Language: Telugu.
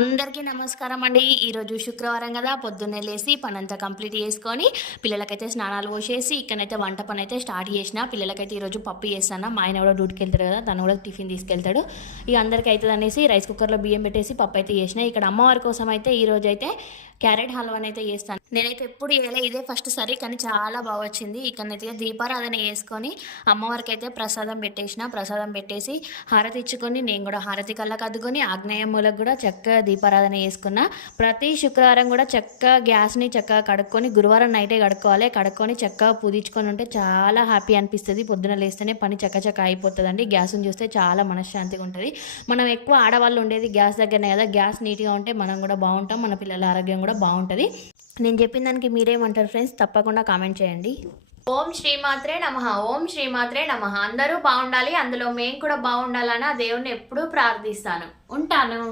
అందరికీ నమస్కారం అండి. ఈరోజు శుక్రవారం కదా, పొద్దున్నే లేసి పనంతా కంప్లీట్ చేసుకొని పిల్లలకైతే స్నానాలు పోసేసి ఇక్కడైతే వంట పని అయితే స్టార్ట్ చేసిన. పిల్లలకైతే ఈరోజు పప్పు చేస్తాను. మా ఆయన కూడా డ్యూటీకి వెళ్తాడు కదా, తను కూడా టిఫిన్ తీసుకెళ్తాడు. ఇక అందరికీ అవుతుంది అనేసి రైస్ కుక్కర్లో బియ్యం పెట్టేసి పప్పు అయితే చేసిన. ఇక్కడ అమ్మవారి కోసం అయితే ఈరోజు అయితే క్యారెట్ హల్వాని అయితే చేస్తాను. నేనైతే ఎప్పుడు చేయలే, ఇదే ఫస్ట్ సరి, కానీ చాలా బాగా వచ్చింది. ఇక్కడైతే దీపారాధన చేసుకొని అమ్మవారికి అయితే ప్రసాదం పెట్టేసిన. ప్రసాదం పెట్టేసి హారతి ఇచ్చుకొని నేను కూడా హారతి కళ్ళకు అద్దుకొని ఆగ్నేయ మూలకు కూడా చక్కగా దీపారాధన చేసుకున్న. ప్రతి శుక్రవారం కూడా చక్కగా గ్యాస్ని చక్కగా కడుక్కొని, గురువారం నైటే కడుక్కోవాలి, కడుక్కొని చక్కగా పూజించుకొని ఉంటే చాలా హ్యాపీ అనిపిస్తుంది. పొద్దున లేస్తేనే పని చక్కచక్క అయిపోతుందండి. గ్యాస్ని చూస్తే చాలా మనశ్శాంతిగా ఉంటుంది. మనం ఎక్కువ ఆడవాళ్ళు ఉండేది గ్యాస్ దగ్గరనే కదా, గ్యాస్ నీట్గా ఉంటే మనం కూడా బాగుంటాం, మన పిల్లల ఆరోగ్యం కూడా బాగుంటుంది. నేను చెప్పిన దానికి మీరేమంటారు ఫ్రెండ్స్? తప్పకుండా కామెంట్ చేయండి. ఓం శ్రీమాత్రే నమః. ఓం శ్రీమాత్రే నమః. అందరూ బాగుండాలి, అందులో మేము కూడా బాగుండాలని ఆ దేవుణ్ణి ఎప్పుడూ ప్రార్థిస్తాను. ఉంటాను.